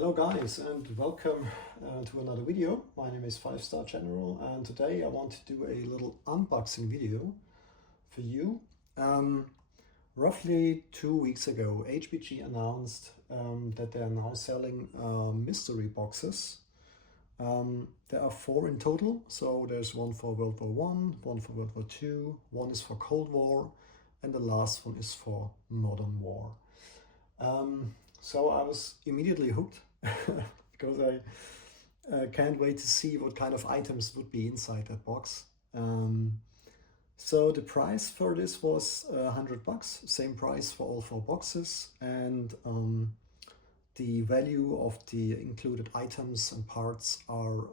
Hello guys and welcome to another video. My name is 5-Star General and today I want to do a little unboxing video for you. Roughly 2 weeks ago HBG announced that they are now selling mystery boxes. There are 4 in total, so there's one for World War I, one for World War II, one is for Cold War, and the last one is for Modern War. So I was immediately hooked because I can't wait to see what kind of items would be inside that box. So the price for this was $100, same price for all 4 boxes, and the value of the included items and parts are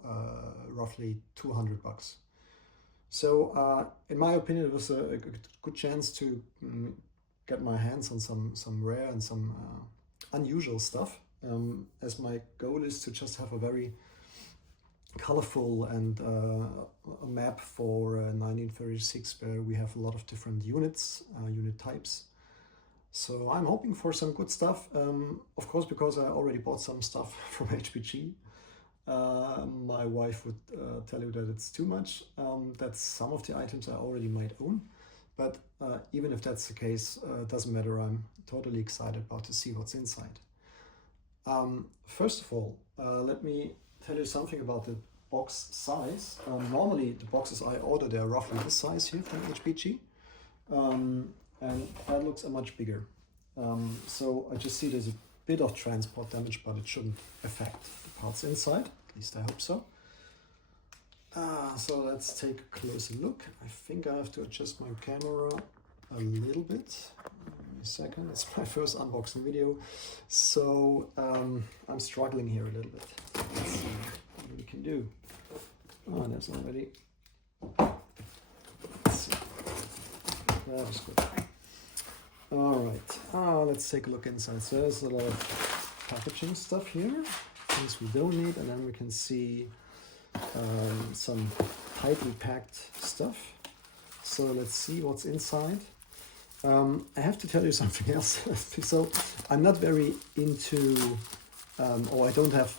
roughly $200. So in my opinion, it was a good chance to get my hands on some rare and some unusual stuff, as my goal is to just have a very colorful and a map for 1936 where we have a lot of different units, unit types. So I'm hoping for some good stuff, of course, because I already bought some stuff from HBG. My wife would tell you that it's too much. That's some of the items I already might own. But even if that's the case, it doesn't matter. I'm totally excited about to see what's inside. First of all, let me tell you something about the box size. Normally the boxes I order, they're roughly this size here from HBG. And that looks much bigger. So I just see there's a bit of transport damage, but it shouldn't affect the parts inside. At least I hope so. So let's take a closer look. I think I have to adjust my camera a little bit. Wait a second, it's my first unboxing video, so I'm struggling here a little bit. Let's see what we can do. Oh, that's already. Let's see. That is good. All right, let's take a look inside. So there's a lot of packaging stuff here, things we don't need, and then we can see some tightly packed stuff. So let's see what's inside. I have to tell you something else. So I'm not very into, or I don't have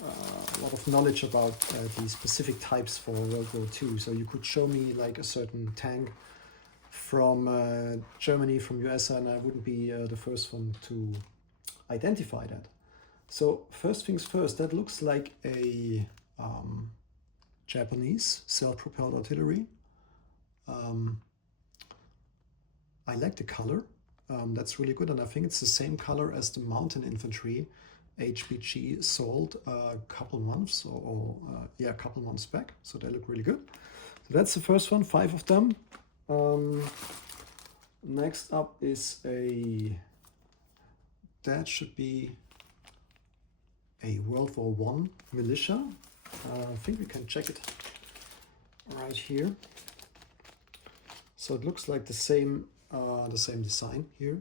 a lot of knowledge about the specific types for World War II. So you could show me like a certain tank from Germany, from US, and I wouldn't be the first one to identify that. So first things first, that looks like a Japanese self-propelled artillery. I like the color, that's really good, and I think it's the same color as the mountain infantry HBG sold a couple months a couple months back, so they look really good. So that's the first one, 5 of them. Next up is that should be a World War I militia. I think we can check it right here. So it looks like the same design here,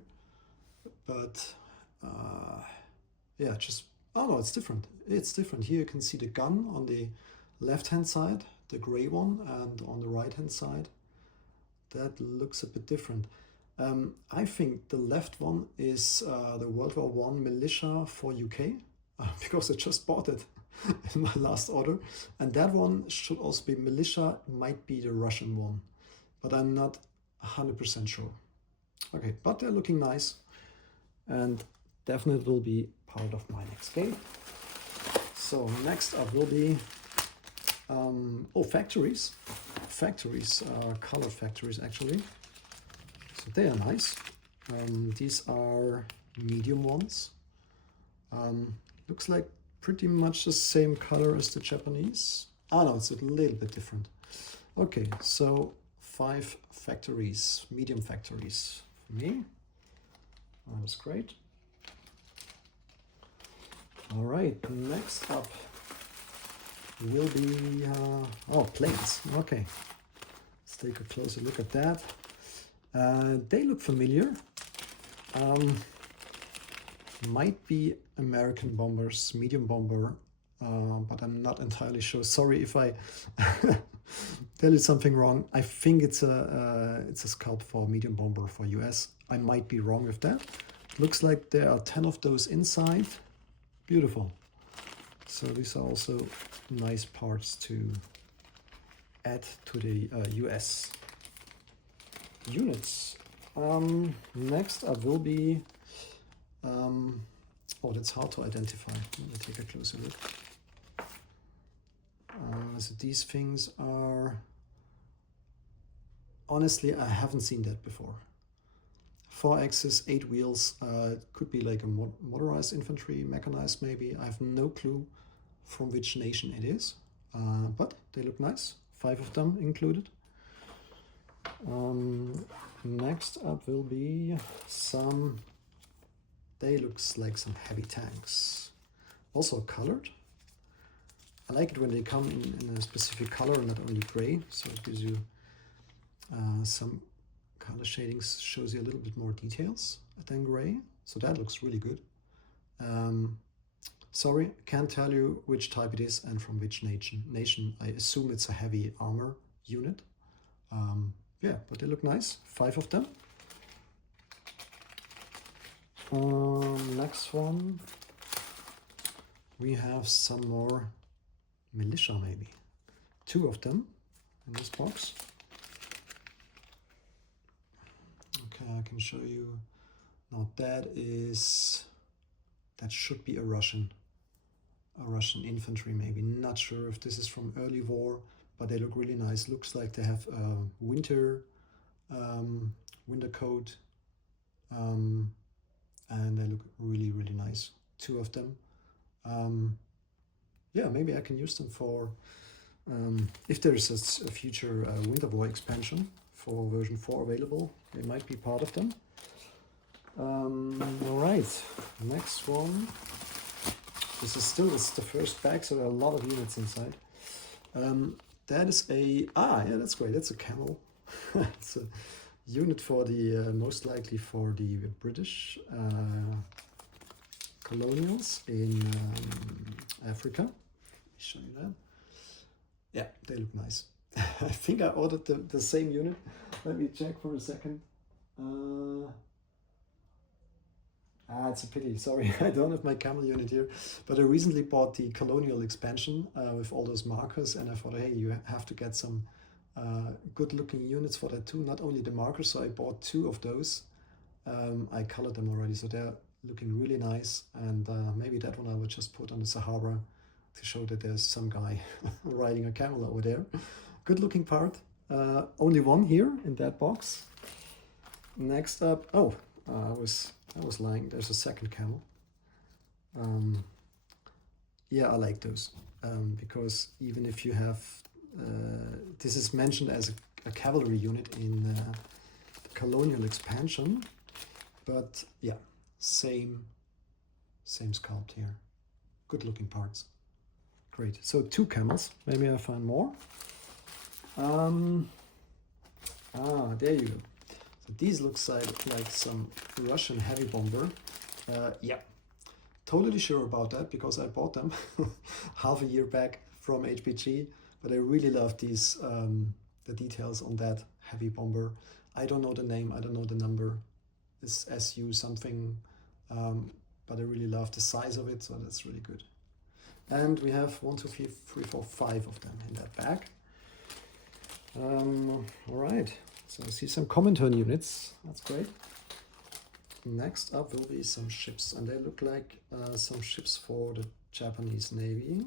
but yeah, just, oh no, it's different. It's different. Here you can see the gun on the left-hand side, the gray one, and on the right-hand side, that looks a bit different. I think the left one is the World War I militia for UK, because I just bought it in my last order, and that one should also be militia, might be the Russian one, but I'm not 100% sure. Okay, but they're looking nice and definitely will be part of my next game. So next up will be factories, color factories actually. So they are nice. These are medium ones. Looks like pretty much the same color as the Japanese. Oh no, it's a little bit different. Okay, so 5 factories, medium factories for me. That was great. All right, next up will be planes. Okay, let's take a closer look at that. They look familiar. Might be American bombers, medium bomber, but I'm not entirely sure. Sorry if I tell you something wrong. I think it's a sculpt for medium bomber for US. I might be wrong with that. Looks like there are 10 of those inside. Beautiful. So these are also nice parts to add to the US units. Next up will be, oh, that's hard to identify. Let me take a closer look. So these things are, honestly, I haven't seen that before. 4-axis, 8 wheels, could be like a motorized infantry, mechanized maybe. I have no clue from which nation it is, but they look nice. 5 of them included. Next up will be some, they looks like some heavy tanks. Also colored. I like it when they come in a specific color, not only gray, so it gives you some color shadings, shows you a little bit more details than gray, so that looks really good. Sorry, can't tell you which type it is and from which nation. I assume it's a heavy armor unit. Yeah, but they look nice. 5 of them. Next one, we have some more militia maybe. 2 of them in this box. Okay, I can show you. Now that should be a Russian infantry maybe. Not sure if this is from early war, but they look really nice. Looks like they have a winter coat, and they look really, really nice. 2 of them. Yeah, maybe I can use them for if there's a future Winter War expansion for version 4 available, they might be part of them. All right, next one. This is still the first bag, so there are a lot of units inside. That is yeah, that's great. That's a camel. It's a unit for the most likely for the British colonials in Africa. Let me show you that. Yeah, they look nice. I think I ordered the same unit. Let me check for a second. It's a pity. Sorry, I don't have my camel unit here. But I recently bought the colonial expansion with all those markers, and I thought, hey, you have to get some good-looking units for that too. Not only the markers, so I bought 2 of those. I colored them already, so they're looking really nice. And maybe that one I would just put on the Sahara to show that there's some guy riding a camel over there. Good-looking part. Only one here in that box. Next up, oh, I was lying. There's a second camel. Yeah, I like those because even if you have, this is mentioned as a cavalry unit in the colonial expansion, but yeah, same sculpt here. Good looking parts. Great. So 2 camels. Maybe I find more. There you go. These looks like some Russian heavy bomber. Yeah, totally sure about that because I bought them half a year back from HPG, but I really love these, the details on that heavy bomber. I don't know the name, I don't know the number. It's SU something, but I really love the size of it, so that's really good. And we have 1, 2, 3, 4, 5 of them in that bag. All right. So I see some Comintern units, that's great. Next up will be some ships, and they look like some ships for the Japanese Navy.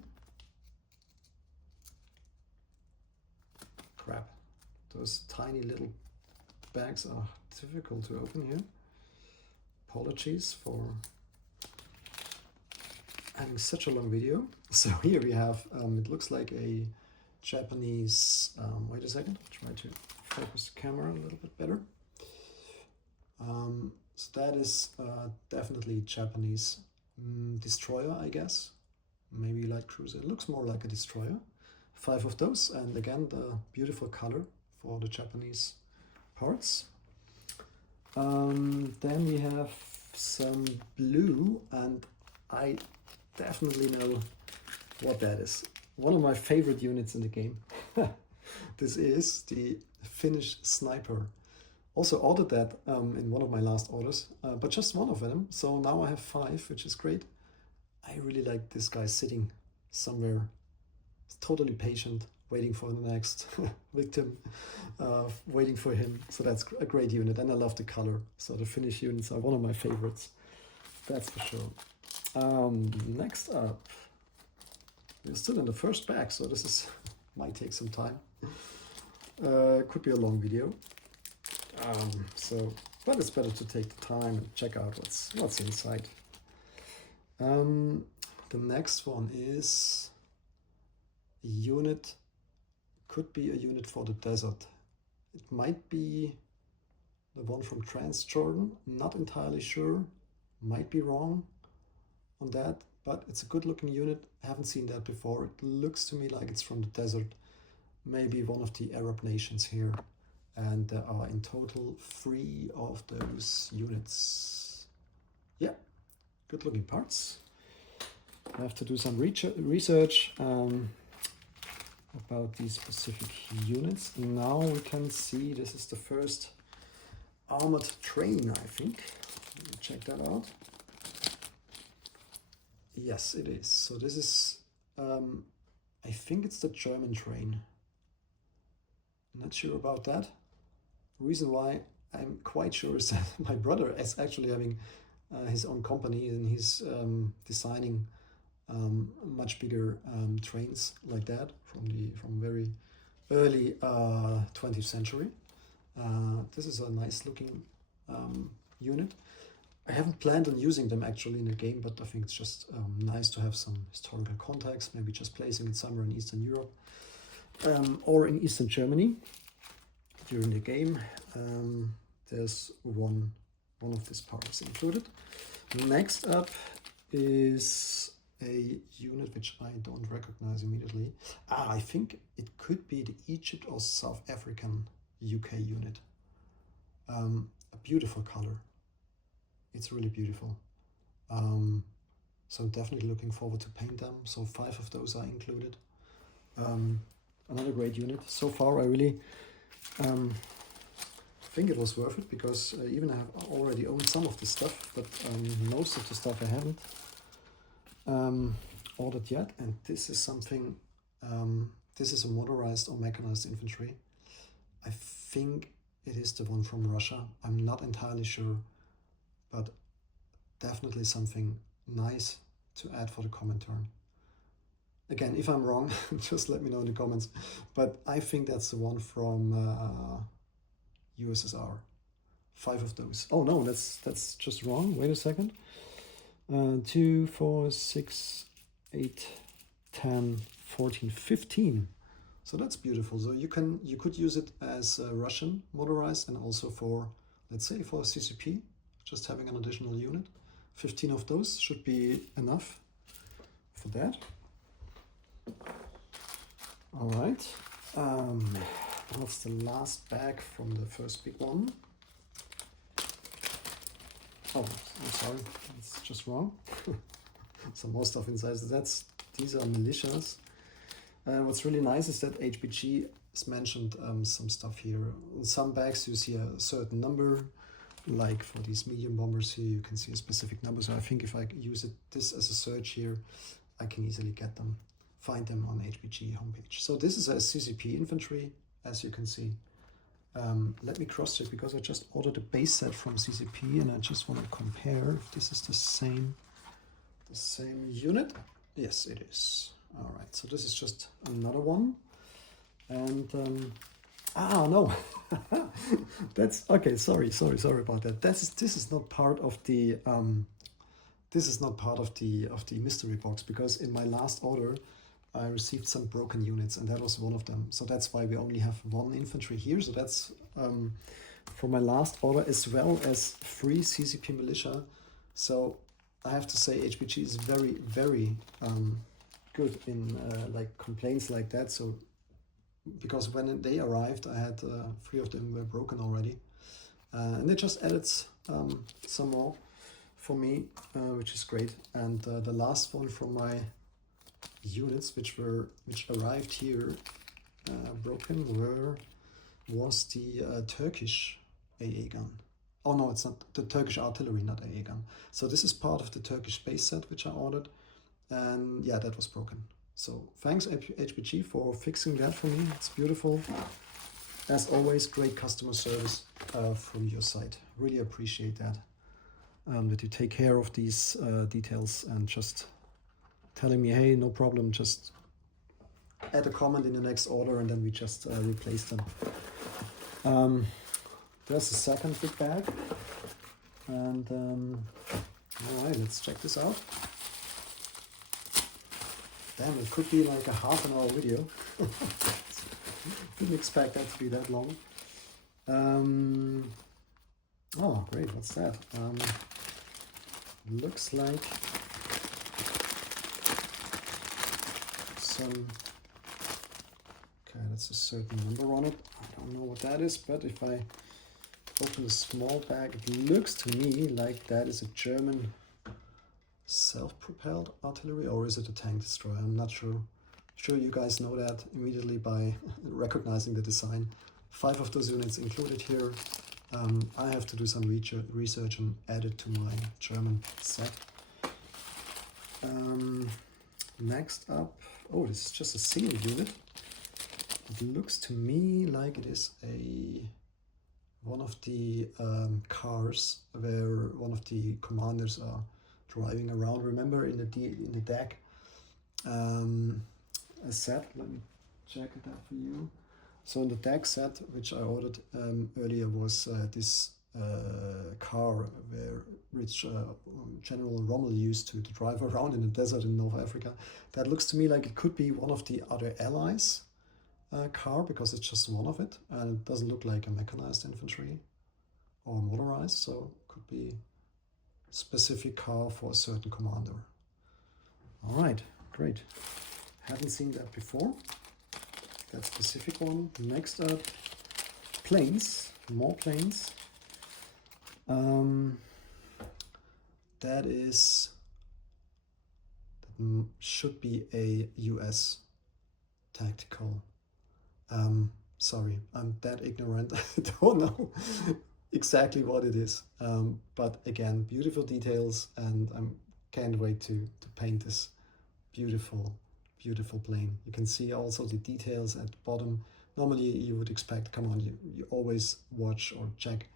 Crap, those tiny little bags are difficult to open here. Apologies for having such a long video. So here we have, it looks like a Japanese, wait a second, I'll try to focus the camera a little bit better. So that is definitely Japanese destroyer, I guess. Maybe light cruiser. It looks more like a destroyer. 5 of those, and again the beautiful color for the Japanese parts. Then we have some blue, and I definitely know what that is. One of my favorite units in the game. This is the Finnish sniper. Also ordered that in one of my last orders, but just one of them. So now I have 5, which is great. I really like this guy sitting somewhere, totally patient, waiting for the next victim, waiting for him. So that's a great unit, and I love the color. So the Finnish units are one of my favorites, that's for sure. Next up, we're still in the first bag, so this is might take some time. Could be a long video. But it's better to take the time and check out what's inside. The next one is a unit, could be a unit for the desert. It might be the one from Transjordan, not entirely sure, might be wrong on that, but it's a good looking unit. I haven't seen that before. It looks to me like it's from the desert, maybe one of the Arab nations here. And there are in total 3 of those units. Yeah, good looking parts. I have to do some research about these specific units. Now we can see this is the first armored train, I think. Let me check that out. Yes, it is. So this is, I think it's the German train. Not sure about that. Reason why I'm quite sure is that my brother is actually having his own company, and he's designing much bigger trains like that from very early 20th century. This is a nice looking unit. I haven't planned on using them actually in the game, but I think it's just nice to have some historical context, maybe just placing it somewhere in Eastern Europe or in Eastern Germany during the game. There's one of these parts included. Next up is a unit which I don't recognize immediately. I think it could be the Egypt or South African UK unit. A beautiful color. It's really beautiful. So I'm definitely looking forward to paint them. So 5 of those are included. Another great unit. So far I really think it was worth it, because even I have already owned some of the stuff, but most of the stuff I haven't ordered yet. And this is something, this is a motorized or mechanized infantry. I think it is the one from Russia. I'm not entirely sure, but definitely something nice to add for the common turn. Again, if I'm wrong, just let me know in the comments. But I think that's the one from USSR. 5 of those. Oh no, that's just wrong. Wait a second. 2, 4, 6, 8, 10, 14, 15. So that's beautiful. So you could use it as Russian motorized, and also for, let's say, for CCP, just having an additional unit. 15 of those should be enough for that. All right. That's the last bag from the first big one. Oh, I'm sorry, it's just wrong. So more stuff inside. So these are militias. What's really nice is that HBG has mentioned some stuff here. In some bags you see a certain number, like for these medium bombers here you can see a specific number. So I think if I use this as a search here, I can easily find them on HBG homepage. So this is a CCP infantry, as you can see. Let me cross check, because I just ordered a base set from CCP and I just want to compare if this is the same unit. Yes, it is. All right, so this is just another one. And no, that's okay. Sorry about that. This is not part of the mystery box, because in my last order I received some broken units, and that was one of them. So that's why we only have 1 infantry here. So that's for my last order, as well as 3 CCP militia. So I have to say HBG is very, very good in like complaints like that. So because when they arrived, I had 3 of them were broken already, and they just added some more for me, which is great. And the last one from my units which arrived here broken was the Turkish AA gun. Oh no, it's not the Turkish artillery, not AA gun. So this is part of the Turkish base set which I ordered. and yeah, that was broken. So thanks HBG for fixing that for me. It's beautiful. As always, great customer service from your side. Really appreciate that. That you take care of these details and just telling me, hey, no problem, just add a comment in the next order and then we just replace them. There's the second big bag. And all right, let's check this out. Damn, it could be like a half an hour video. Didn't expect that to be that long. Oh, great, what's that? Looks like some, okay, that's a certain number on it. I don't know what that is, but if I open a small bag, it looks to me like that is a German self-propelled artillery, or is it a tank destroyer? I'm not sure. Sure, you guys know that immediately by recognizing the design. 5 of those units included here. I have to do some research and add it to my German set. Next up, oh, this is just a single unit. It looks to me like it is one of the cars where one of the commanders are driving around. Remember in the deck a set, let me check that for you. So in the deck set, which I ordered earlier, was this car which General Rommel used to drive around in the desert in North Africa. That looks to me like it could be one of the other allies car, because it's just one of it and it doesn't look like a mechanized infantry or motorized, so it could be a specific car for a certain commander. All right, great. Haven't seen that before, that specific one. Next up, planes, more planes. That should be a US tactical. Sorry, I'm that ignorant. I don't know exactly what it is. But again, beautiful details, and I can't wait to paint this beautiful plane. You can see also the details at the bottom. Normally you would expect, come on, you always watch or check.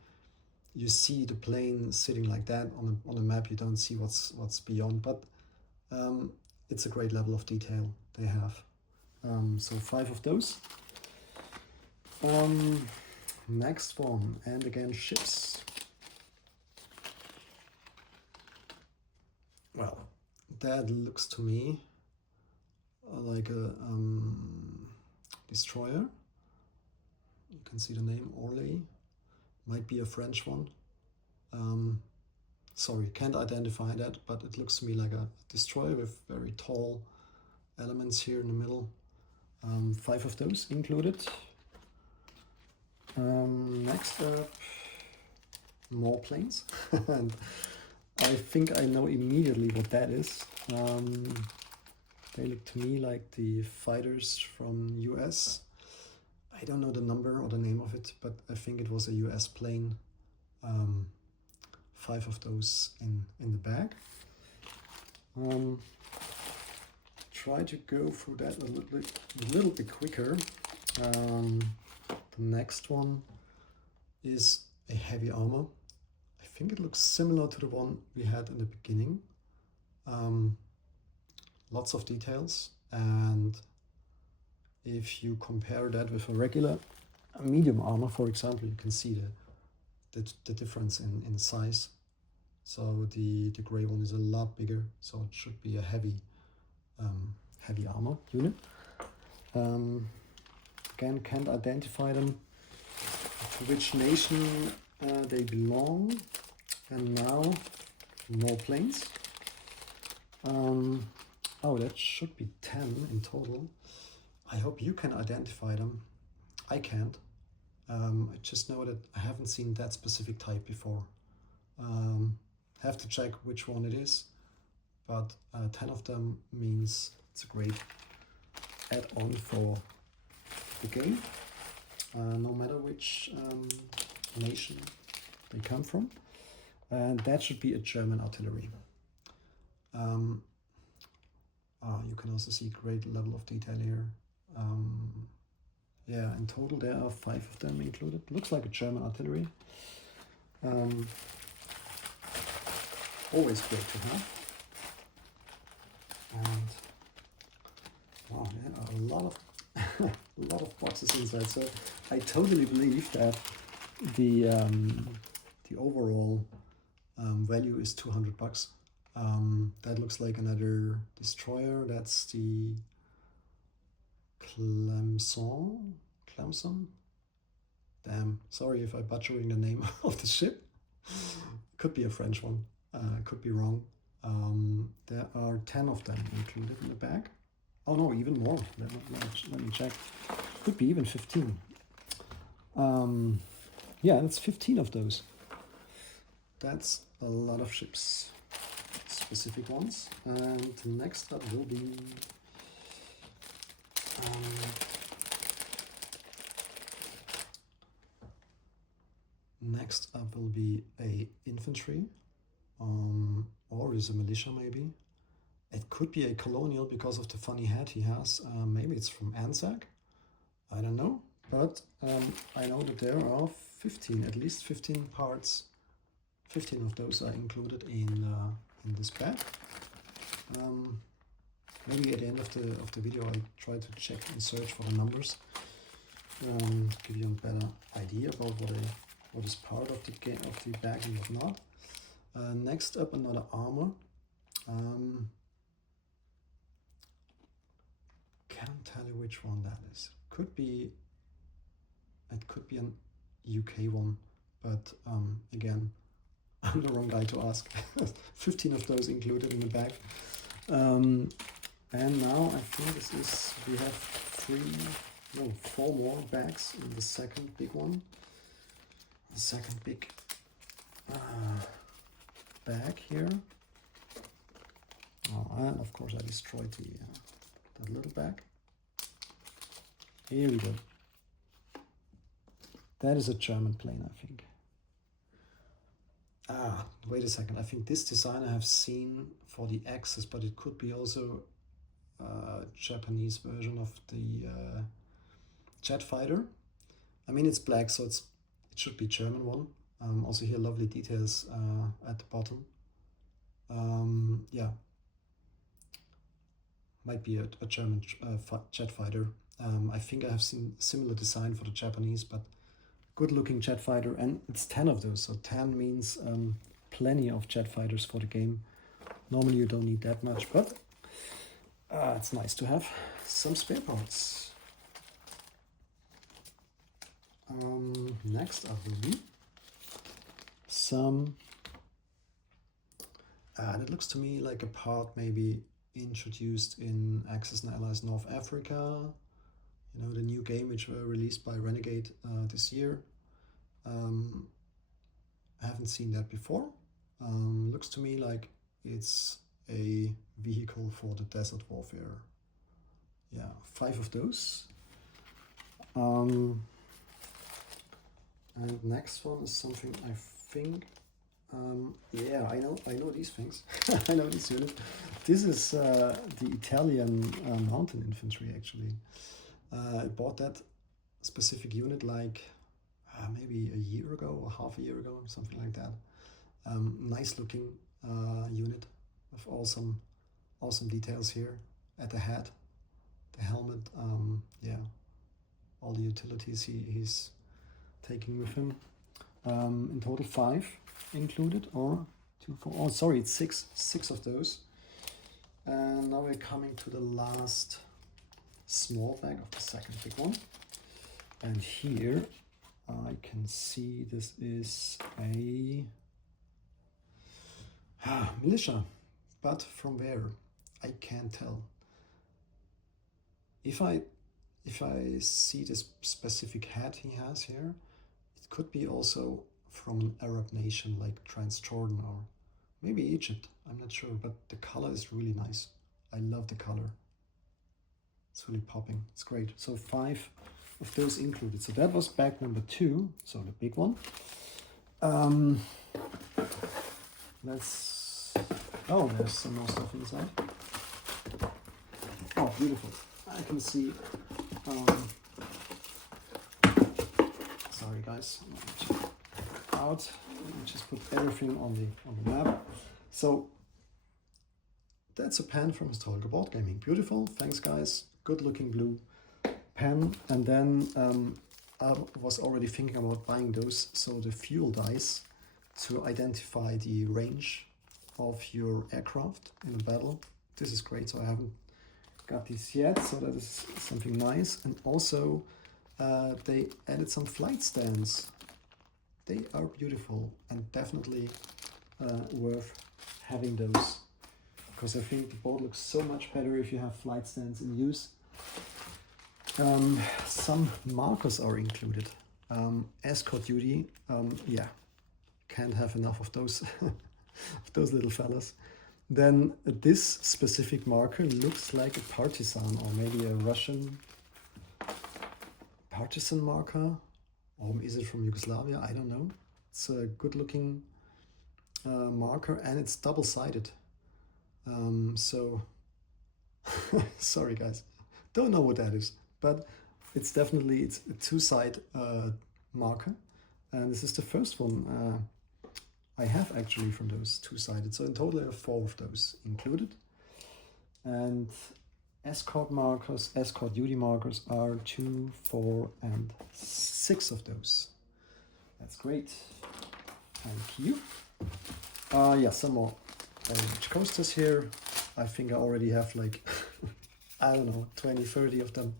You see the plane sitting like that on a map. You don't see what's beyond, but it's a great level of detail they have. So 5 of those. Next one, and again ships. Well, that looks to me like a destroyer. You can see the name Orly. Might be a French one. Sorry, can't identify that, but it looks to me like a destroyer with very tall elements here in the middle. 5 of those included. Next up, more planes. And I think I know immediately what that is. They look to me like the fighters from US. I don't know the number or the name of it, but I think it was a US plane. 5 of those in the bag. Try to go through that a little bit quicker. The next one is a heavy armor. I think it looks similar to the one we had in the beginning. Lots of details, and if you compare that with a medium armor, for example, you can see the difference in size. So the gray one is a lot bigger, so it should be a heavy armor unit. Again, can't identify them, to which nation they belong. And now more planes. Oh, that should be 10 in total. I hope you can identify them. I can't. I just know that I haven't seen that specific type before. Have to check which one it is, but 10 of them means it's a great add-on for the game, no matter which nation they come from. And that should be a German artillery. You can also see great level of detail here. Yeah, in total there are 5 of them included. Looks like a German artillery. Always great to have. And wow, there are a lot of a lot of boxes inside. So I totally believe that the overall value is 200 bucks. That looks like another destroyer. That's the Clemson. Damn, sorry if I'm butchering the name of the ship. Could be a French one, could be wrong. There are 10 of them included in the bag. Oh no, even more. Let me check. Could be even 15. Yeah, that's 15 of those. That's a lot of ships, specific ones. And next up will be a infantry, or is a militia maybe. It could be a colonial because of the funny hat he has. Maybe it's from Anzac. I don't know, but I know that there are 15, at least 15 parts. 15 of those are included in this bag. Maybe at the end of the video I try to check and search for the numbers. Give you a better idea about what is part of the game, of the bag and what not. Next up, another armor. Can't tell you which one that is. It could be an UK one, but again, I'm the wrong guy to ask. 15 of those included in the bag. And now I think we have 4 more bags in the second big one. The second big bag here. Oh, and of course I destroyed that little bag. Here we go. That is a German plane, I think. Wait a second. I think this design I have seen for the Axis, but it could be also a Japanese version of the jet fighter. I mean, it's black, so it should be German one. Also here, lovely details at the bottom. Yeah, might be a German jet fighter. I think I have seen similar design for the Japanese, but good looking jet fighter, and it's 10 of those, so 10 means plenty of jet fighters for the game. Normally you don't need that much, but it's nice to have some spare parts. Next up will be some, and it looks to me like a part maybe introduced in Axis and Allies North Africa. You know, the new game which were released by Renegade this year. I haven't seen that before. Looks to me like it's a vehicle for the desert warfare. Yeah, 5 of those. And next one is something I think, yeah, I know these things. I know this unit. This is the Italian mountain infantry actually. I bought that specific unit like maybe a year ago or half a year ago, something like that. Nice looking unit with awesome details here at the head, the helmet, yeah, all the utilities he's taking with him. In total 5 included, or 2, 4, oh sorry, it's 6 of those. And now we're coming to the last small bag of the second big one. And here I can see this is a militia, but from where? I can't tell. If I see this specific hat he has here, it could be also from an Arab nation like Transjordan or maybe Egypt. I'm not sure, but the color is really nice. I love the color. It's really popping. It's great. So 5 of those included. So that was bag number 2. So the big one. There's some more stuff inside. beautiful. I can see, sorry guys, out, just put everything on the map. So that's a pen from Historical Board Gaming. Beautiful, thanks guys, good looking blue pen. And then I was already thinking about buying those, so the fuel dice to identify the range of your aircraft in a battle. This is great, so I haven't got these yet, so that is something nice. And also they added some flight stands. They are beautiful and definitely worth having those, because I think the board looks so much better if you have flight stands in use. Some markers are included. Escort duty, yeah, can't have enough of those, of those little fellas. Then this specific marker looks like a partisan, or maybe a Russian partisan marker, or is it from Yugoslavia? I don't know. It's a good looking marker, and it's double-sided. So sorry guys, don't know what that is, but it's definitely, it's a two-side marker, and this is the first one I have actually from those two-sided. So in total I have 4 of those included. And escort markers, escort duty markers are 2, 4, and 6 of those. That's great. Thank you. Yeah, some more orange coasters here. I think I already have like, I don't know, 20, 30 of them.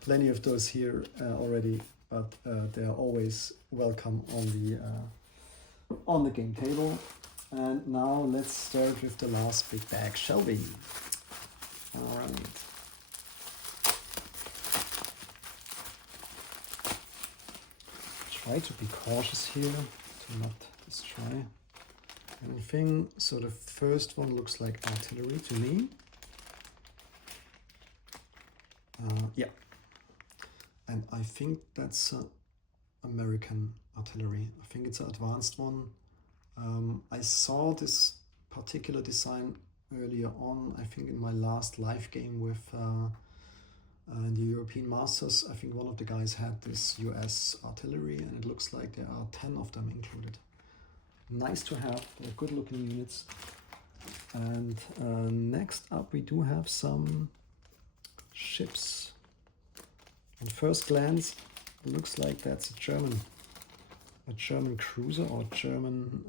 Plenty of those here already, but they are always welcome on the game table. And now let's start with the last big bag, shall we? All right. Try to be cautious here to not destroy anything. So the first one looks like artillery to me. Yeah, and I think that's American artillery. I think it's an advanced one. I saw this particular design earlier on, I think in my last live game with the European Masters. I think one of the guys had this US artillery, and it looks like there are 10 of them included. Nice to have, they're good looking units. And next up we do have some ships. On first glance, it looks like that's a German cruiser or German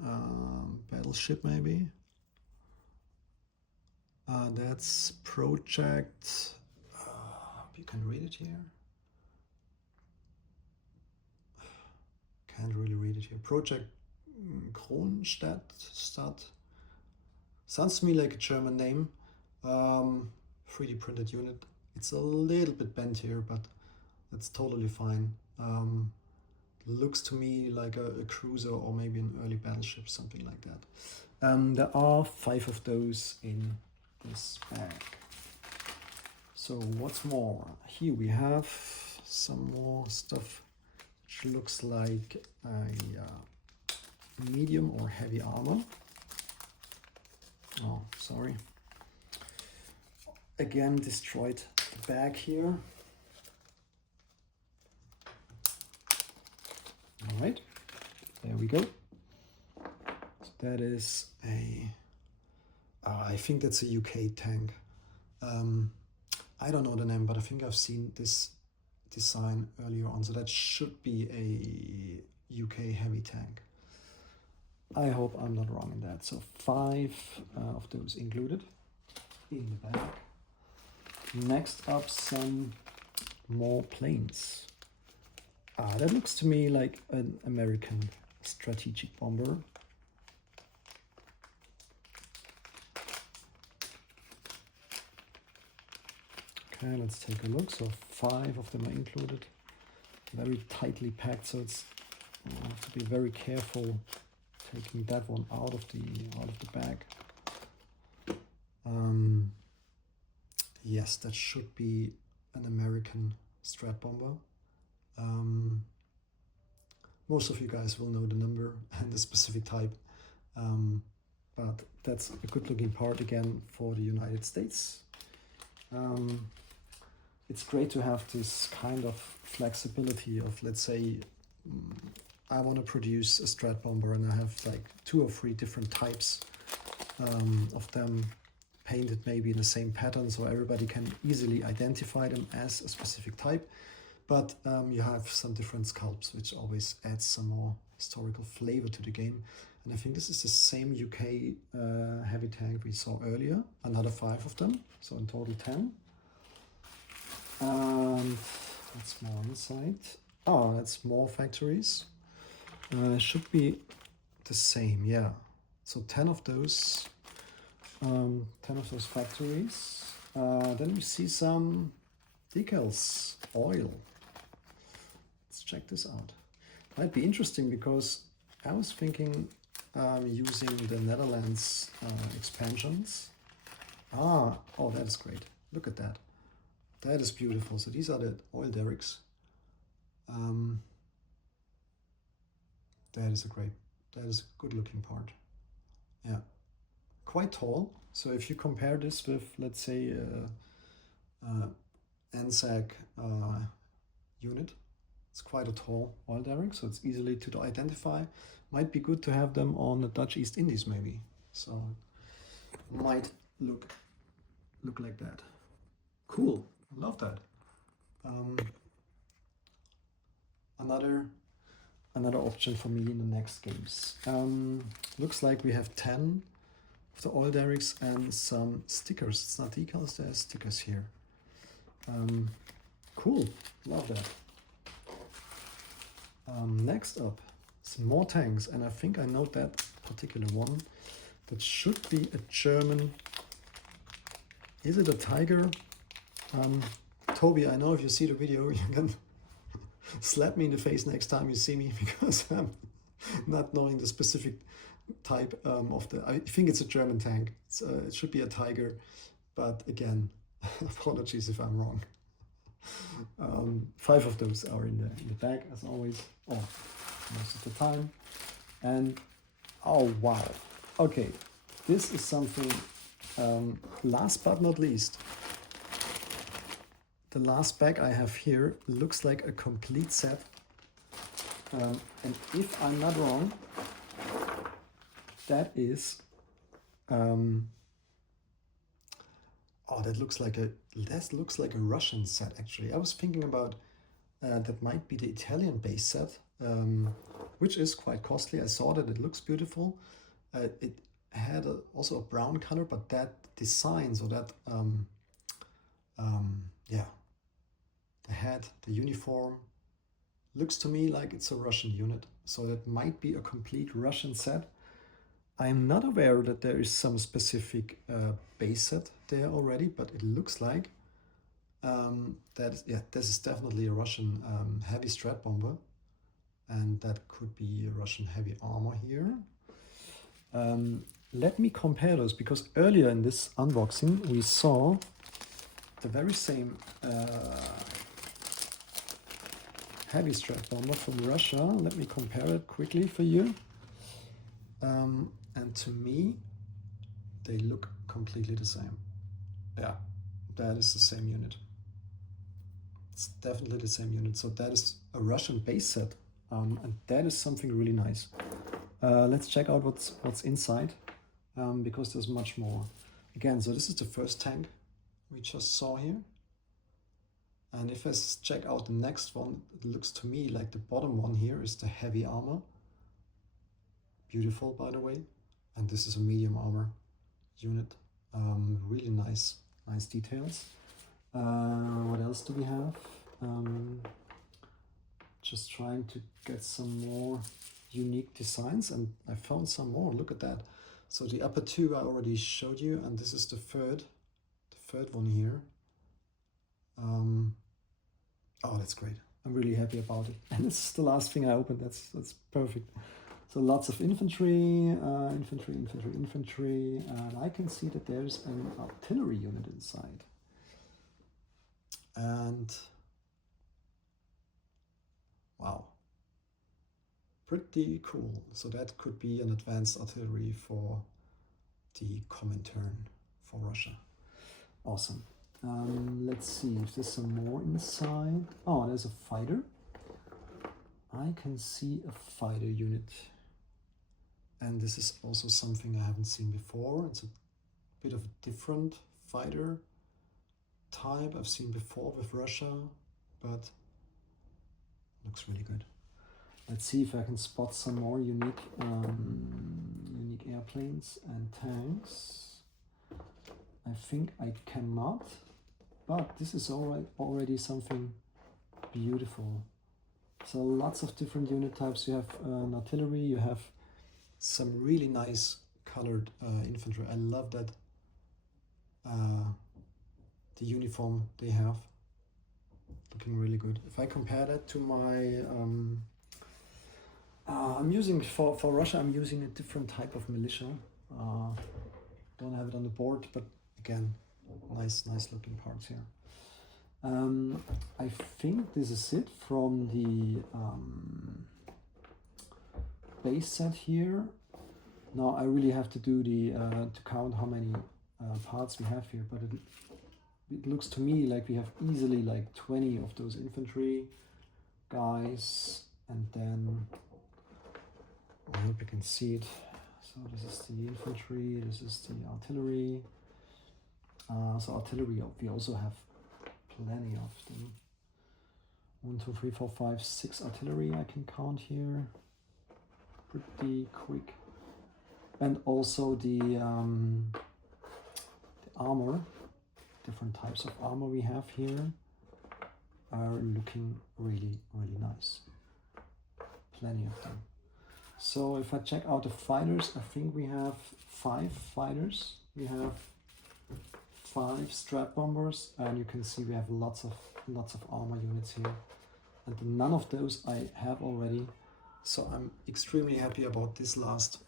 battleship maybe. That's Project, you can read it here. Can't really read it here. Project Kronstadt. Sounds to me like a German name. 3D printed unit. It's a little bit bent here, but that's totally fine. Looks to me like a cruiser or maybe an early battleship, something like that. There are 5 of those in this bag. So what's more? Here we have some more stuff which looks like a medium or heavy armor. Oh, sorry. Again, destroyed the bag here. All right, there we go. So that is a, I think that's a UK tank. I don't know the name, but I think I've seen this design earlier on. So that should be a UK heavy tank. I hope I'm not wrong in that. So 5 of those included in the bag. Next up, some more planes. That looks to me like an American strategic bomber. Okay, let's take a look. So 5 of them are included. Very tightly packed, so it's you have to be very careful taking that one out of the bag. Yes, that should be an American strat bomber. Most of you guys will know the number and the specific type, but that's a good looking part again for the United States. It's great to have this kind of flexibility of, let's say, I want to produce a Strat Bomber and I have like 2 or 3 different types of them painted maybe in the same pattern, so everybody can easily identify them as a specific type. But you have some different sculpts, which always adds some more historical flavor to the game. And I think this is the same UK heavy tank we saw earlier, another 5 of them, so in total 10. And what's more inside? Oh, that's more factories. Should be the same, yeah. So 10 of those factories. Then we see some decals, oil. Let's check this out. Might be interesting because I was thinking using the Netherlands expansions. Oh, that is great. Look at that. That is beautiful. So these are the oil derricks. That is a good looking part. Yeah, quite tall. So if you compare this with, let's say, ANZAC unit, it's quite a tall oil derrick, so it's easily to identify. Might be good to have them on the Dutch East Indies maybe. So might look like that. Cool, love that. Another option for me in the next games. Looks like we have 10 of the oil derricks and some stickers. It's not decals, there's stickers here. Cool, love that. Next up, some more tanks, and I think I know that particular one. That should be a German. Is it a Tiger? Toby, I know if you see the video, you can slap me in the face next time you see me, because I'm not knowing the specific type of the. I think it's a German tank. It should be a Tiger, but again, apologies if I'm wrong. 5 of those are in the bag as always, most of the time. And oh wow, okay, this is something. Last but not least, the last bag I have here looks like a complete set. And if I'm not wrong, that is that looks like a Russian set actually. I was thinking about that might be the Italian base set, which is quite costly. I saw that it looks beautiful. It had also a brown color, but that design, so that the head, the uniform, looks to me like it's a Russian unit. So that might be a complete Russian set. I'm not aware that there is some specific base set there already, but it looks like this is definitely a Russian heavy Strat Bomber, and that could be a Russian heavy armor here. Let me compare those, because earlier in this unboxing we saw the very same heavy Strat Bomber from Russia. Let me compare it quickly for you. And to me, they look completely the same. Yeah, that is the same unit. It's definitely the same unit. So that is a Russian base set, and that is something really nice. Let's check out what's inside, because there's much more. Again, so this is the first tank we just saw here. And if I check out the next one, it looks to me like the bottom one here is the heavy armor. Beautiful, by the way. And this is a medium armor unit. Really nice details. What else do we have? Just trying to get some more unique designs, and I found some more. Look at that. So the upper 2 I already showed you, and this is the third one here. Oh, that's great. I'm really happy about it. And this is the last thing I opened. That's perfect. So lots of infantry, and I can see that there's an artillery unit inside. And wow, pretty cool. So that could be an advanced artillery for the Comintern for Russia. Awesome. Let's see if there's some more inside. Oh, there's a fighter. I can see a fighter unit. And this is also something I haven't seen before. It's a bit of a different fighter type I've seen before with Russia, but looks really good. Let's see if I can spot some more unique airplanes and tanks. I think I cannot, but this is already something beautiful. So lots of different unit types. You have an artillery, you have some really nice colored infantry. I love that the uniform they have, looking really good. If I compare that to my I'm using for Russia, I'm using a different type of militia. Don't have it on the board, but again, nice looking parts here. I think this is it from the base set here. Now I really have to do the to count how many parts we have here, but it looks to me like we have easily like 20 of those infantry guys, and then I hope you can see it. So this is the infantry, this is the artillery. So artillery, we also have plenty of them. 1, 2, 3, 4, 5, 6 artillery I can count here. Pretty quick. And also the armor, different types of armor we have here are looking really nice. Plenty of them. So if I check out the fighters, I think we have 5 fighters. We have 5 strat bombers, and you can see we have lots of armor units here. And none of those I have already. So I'm extremely happy about this last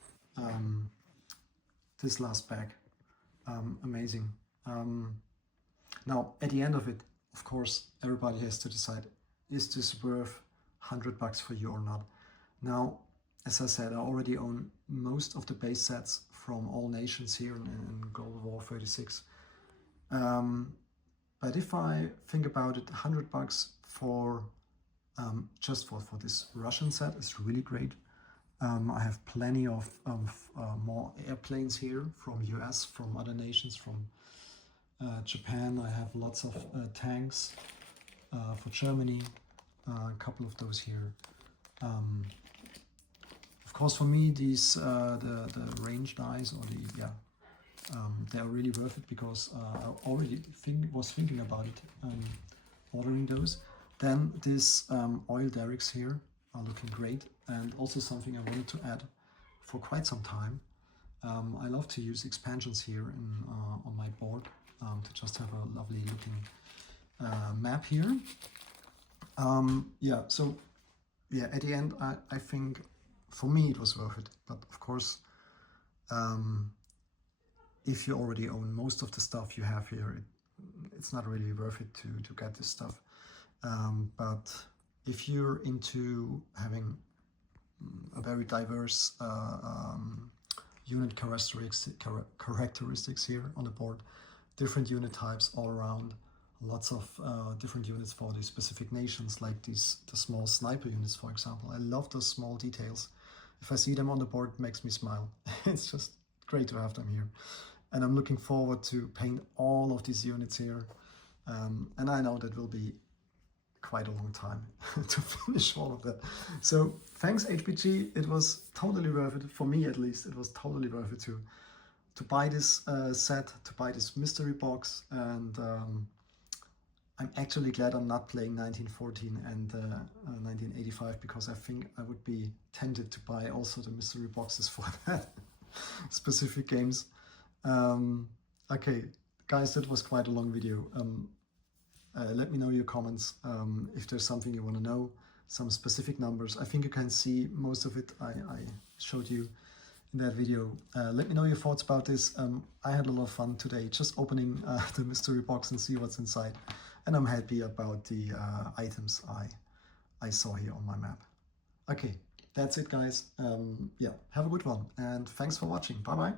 bag. Amazing. Now at the end of it, of course, everybody has to decide, is this worth $100 for you or not? Now, as I said, I already own most of the base sets from all nations here in Global War 36. But if I think about it, $100 for just for this Russian set is really great. I have plenty of more airplanes here from US, from other nations, from Japan. I have lots of tanks for Germany, a couple of those here. Of course, for me, these the range dies, or they are really worth it, because I already was thinking about it, ordering those. Then these oil derricks here are looking great, and also something I wanted to add for quite some time. I love to use expansions here on my board to just have a lovely looking map here. At the end, I think for me it was worth it, but of course, if you already own most of the stuff you have here, it's not really worth it to get this stuff. But if you're into having a very diverse unit characteristics here on the board, different unit types all around, lots of different units for the specific nations, like the small sniper units, for example. I love those small details. If I see them on the board, it makes me smile. It's just great to have them here. And I'm looking forward to paint all of these units here. And I know that will be quite a long time to finish all of that. So thanks HPG, it was totally worth it, for me at least. It was totally worth it to buy this set, to buy this mystery box, and I'm actually glad I'm not playing 1914 and 1985, because I think I would be tempted to buy also the mystery boxes for that specific games. Okay, guys, that was quite a long video. Let me know in your comments if there's something you want to know, some specific numbers. I think you can see most of it I showed you in that video. Let me know your thoughts about this. I had a lot of fun today just opening the mystery box and see what's inside. And I'm happy about the items I saw here on my map. Okay, that's it, guys. Yeah, have a good one, and thanks for watching. Bye-bye.